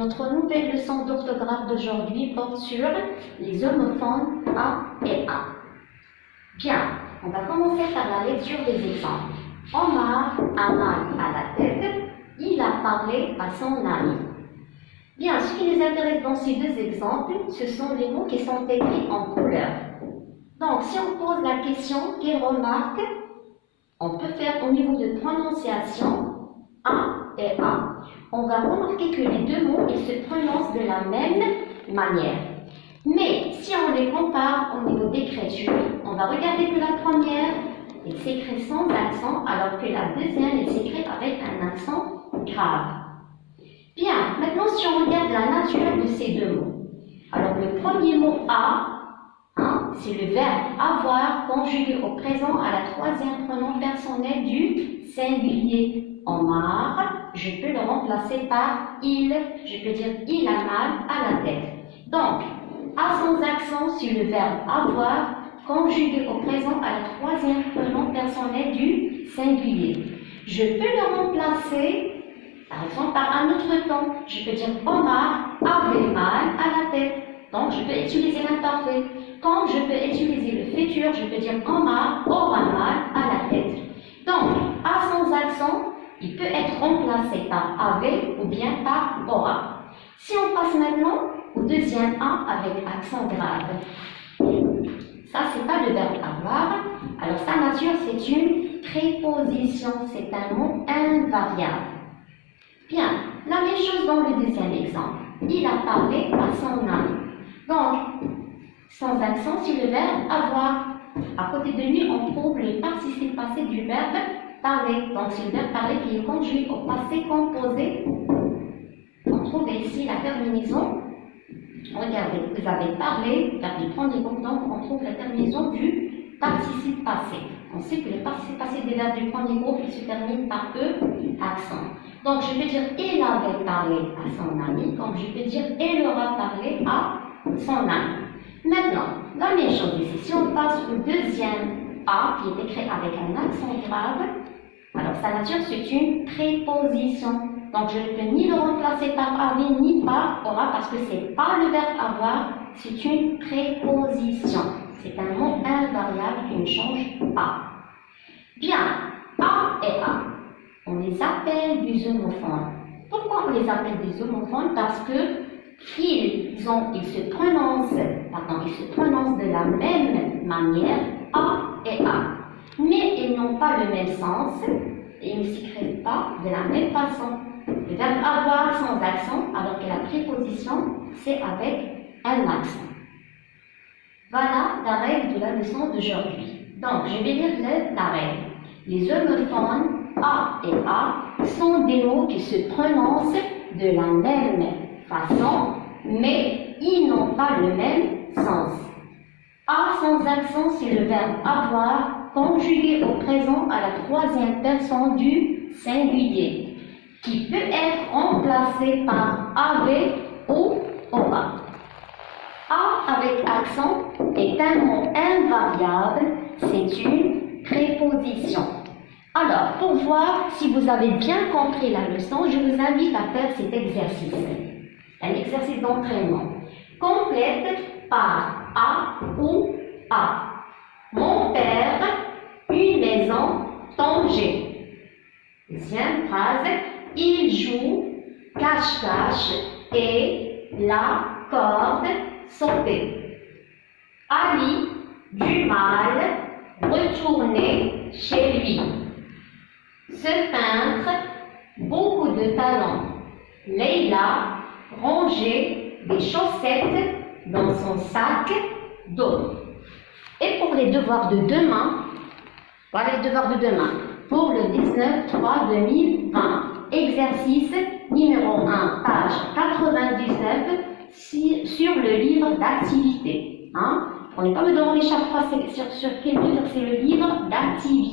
Notre nouvelle leçon d'orthographe d'aujourd'hui porte sur les homophones A et A. Bien, on va commencer par la lecture des exemples. Omar a mal à la tête, il a parlé à son ami. Bien, ce qui nous intéresse dans ces deux exemples, ce sont les mots qui sont écrits en couleur. Donc, si on pose la question, quelle remarque on peut faire au niveau de prononciation A et A? On va remarquer que les deux mots, ils se prononcent de la même manière. Mais si on les compare au niveau d'écriture, on va regarder que la première, elle s'écrit sans accent, alors que la deuxième, elle s'écrit avec un accent grave. Bien, maintenant si on regarde la nature de ces deux mots. Alors le premier mot A, c'est le verbe avoir conjugué au présent à la troisième pronom personnel du singulier. Omar, je peux le remplacer par il. Je peux dire il a mal à la tête. Donc, A sans accent sur le verbe avoir conjugué au présent à la troisième pronom personnel du singulier. Je peux le remplacer par exemple par un autre ton. Je peux dire Omar avait mal à la tête. Donc, je peux utiliser l'imparfait. Comme je peux utiliser le futur, je peux dire Omar aura mal à la tête. Donc, A sans accent, il peut être remplacé par avait ou bien par aura. Si on passe maintenant au deuxième A avec accent grave. Ça, c'est pas le verbe avoir. Alors, sa nature, c'est une préposition. C'est un mot invariable. Bien, la même chose dans le deuxième exemple. Il a parlé à son ami. Donc, sans accent sur le verbe avoir. À côté de lui, on trouve le participe passé du verbe parler. Donc, c'est le verbe parler qui est conjugué au passé composé. On trouve ici la terminaison. Regardez, vous avez parlé, verbe du premier groupe, donc on trouve la terminaison du participe passé. On sait que le participe passé des verbes du premier groupe, il se termine par E, accent. Donc, je peux dire il avait parlé à son ami, comme je peux dire elle aura parlé à son ami. Maintenant, la même chose ici, si on passe au deuxième A qui est écrit avec un accent grave, alors sa nature c'est une préposition. Donc je ne peux ni le remplacer par avait ni par aura parce que ce n'est pas le verbe avoir, c'est une préposition. C'est un mot invariable qui ne change pas. Bien, A et A, on les appelle des homophones. Pourquoi on les appelle des homophones? Parce que ils se prononcent de la même manière, A et A. Mais ils n'ont pas le même sens et ils ne s'écrivent pas de la même façon. Le verbe avoir sans accent, alors que la préposition, c'est avec un accent. Voilà la règle de la leçon d'aujourd'hui. Donc, je vais lire la règle. Les homophones A et A sont des mots qui se prononcent de la même façon, mais ils n'ont pas le même sens. A sans accent, c'est le verbe avoir conjugué au présent à la troisième personne du singulier, qui peut être remplacé par avait ou aura. A avec accent est un mot invariable, c'est une préposition. Alors, pour voir si vous avez bien compris la leçon, je vous invite à faire cet exercice. Un exercice d'entraînement. Complète par A ou A. Mon père, une maison, Tanger. Deuxième phrase. Il joue, cache-cache et la corde sautée. Ali, du mal, retourner chez lui. Ce peintre, beaucoup de talent. Leïla, ranger des chaussettes dans son sac d'eau. Et pour les devoirs de demain, voilà les devoirs de demain. Pour le 19-3-2020, exercice numéro 1, page 99, sur le livre d'activité. On n'est pas me demander chaque fois sur quel livre, c'est le livre d'activité.